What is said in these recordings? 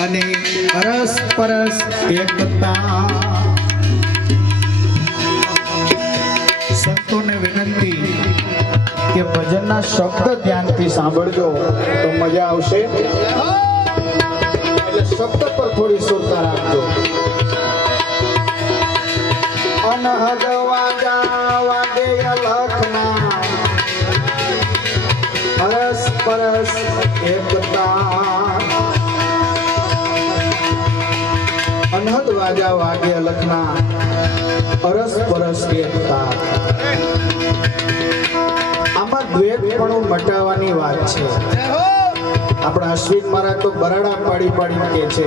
અને પરસ પરસ એકતા સંતોને વિનંતી કે ભજનના શબ્દ ધ્યાનથી સાંભળજો, તો મજા આવશે. એટલે શબ્દ પર થોડી સુરતા રાખજો. અનહદ વાજા વાગે લખના પરસ પરસ એકતા. અનહદ વાજા વાગે લખના પરસ પરસ એકતા આમાં દ્વેષપણું મટાવવાની વાત છે. આપણા અશ્વિન મહારાજ તો બરાડા પાડી પાડી કે છે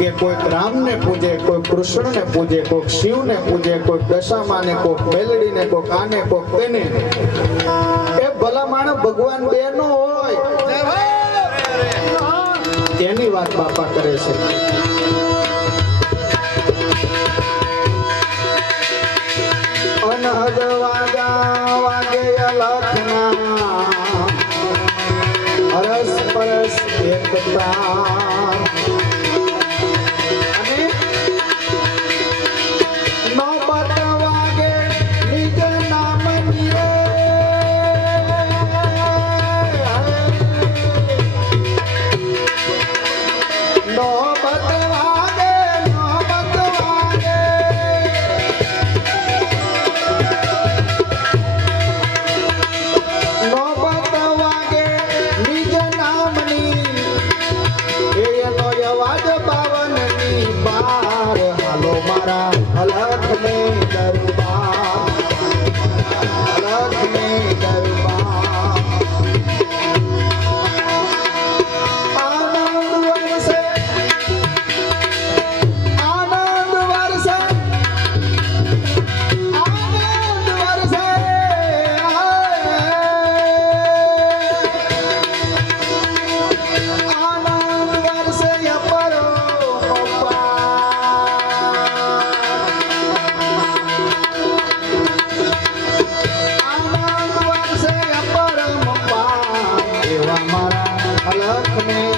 કે કોઈક રામને પૂજે કોઈ કૃષ્ણને પૂજે કોઈક શિવને પૂજે કોઈક દશામાને કોઈક મેલડીને કોઈક આને કોઈક તેને. એ ભલા માણસ ભગવાન બે નો હોય તેની વાત બાપા કરે છે. પરસ એકતા મારા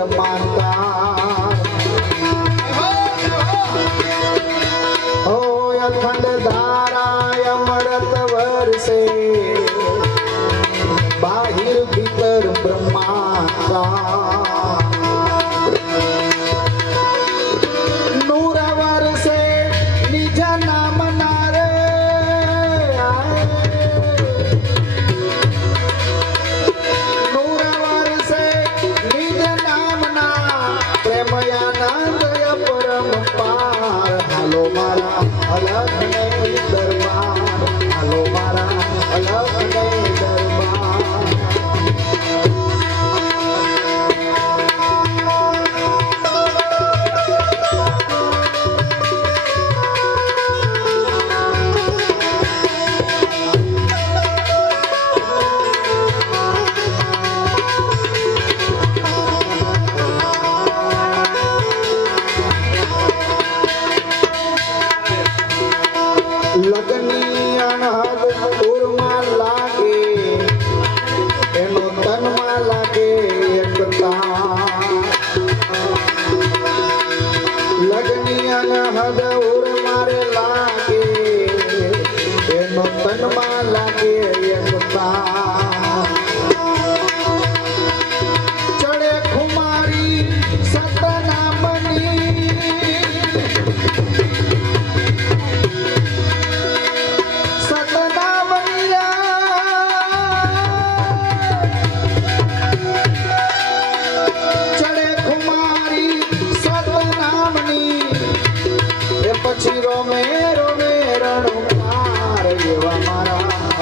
I'm on my Manta.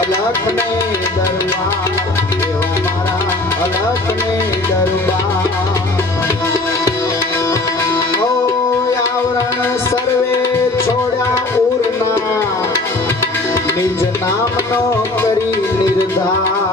અલખને દરબાર એવા મારા અલખને દરબાર. ઓ આવરણ સર્વે છોડ્યા ઉરના નિજ કરી નિર્ધાર.